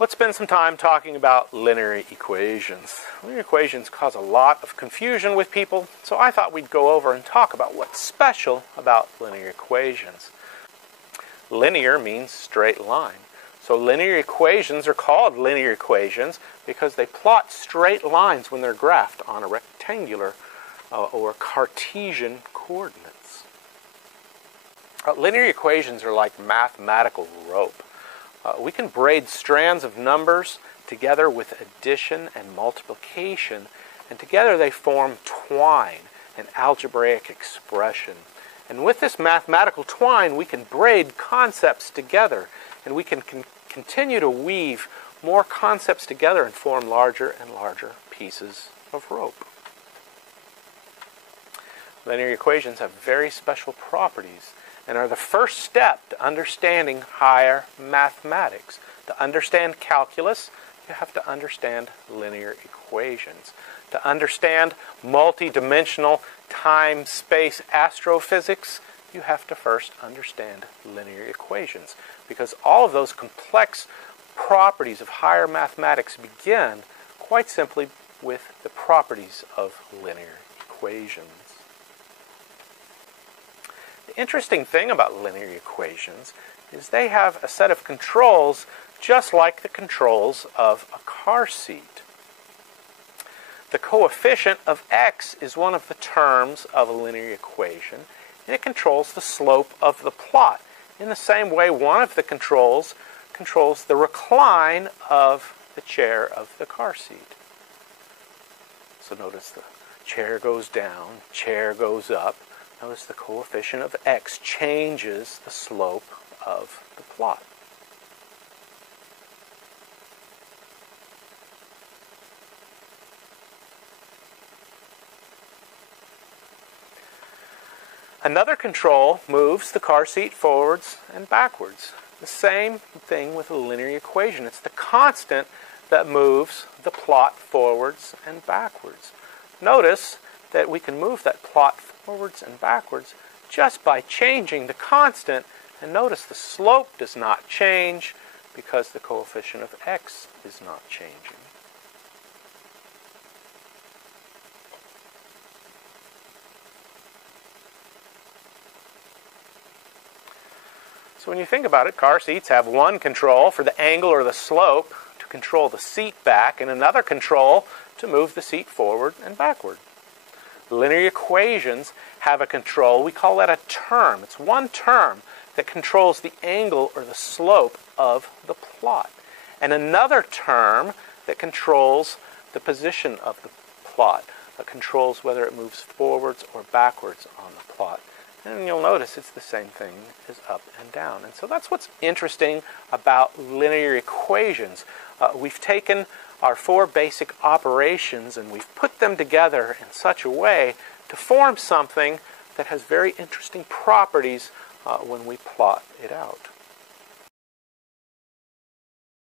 Let's spend some time talking about linear equations. Linear equations cause a lot of confusion with people, so I thought we'd go over and talk about what's special about linear equations. Linear means straight line. So linear equations are called linear equations because they plot straight lines when they're graphed on a rectangular or Cartesian coordinates. Linear equations are like mathematical rope. We can braid strands of numbers together with addition and multiplication, and together they form twine, an algebraic expression. And with this mathematical twine, we can braid concepts together, and we can continue to weave more concepts together and form larger and larger pieces of rope. Linear equations have very special properties and are the first step to understanding higher mathematics. To understand calculus, you have to understand linear equations. To understand multidimensional time-space astrophysics, you have to first understand linear equations, because all of those complex properties of higher mathematics begin quite simply with the properties of linear equations. The interesting thing about linear equations is they have a set of controls just like the controls of a car seat. The coefficient of x is one of the terms of a linear equation, and it controls the slope of the plot. In the same way, one of the controls controls the recline of the chair of the car seat. So notice the chair goes down, chair goes up. Notice the coefficient of x changes the slope of the plot. Another control moves the car seat forwards and backwards. The same thing with a linear equation. It's the constant that moves the plot forwards and backwards. Notice that we can move that plot forwards and backwards just by changing the constant, and notice the slope does not change because the coefficient of x is not changing. So when you think about it, car seats have one control for the angle or the slope to control the seat back, and another control to move the seat forward and backward. Linear equations have a control. We call that a term. It's one term that controls the angle or the slope of the plot, and another term that controls the position of the plot, that controls whether it moves forwards or backwards on the plot. And you'll notice it's the same thing as up and down. And so that's what's interesting about linear equations. We've taken our four basic operations and we've put them together in such a way to form something that has very interesting properties when we plot it out.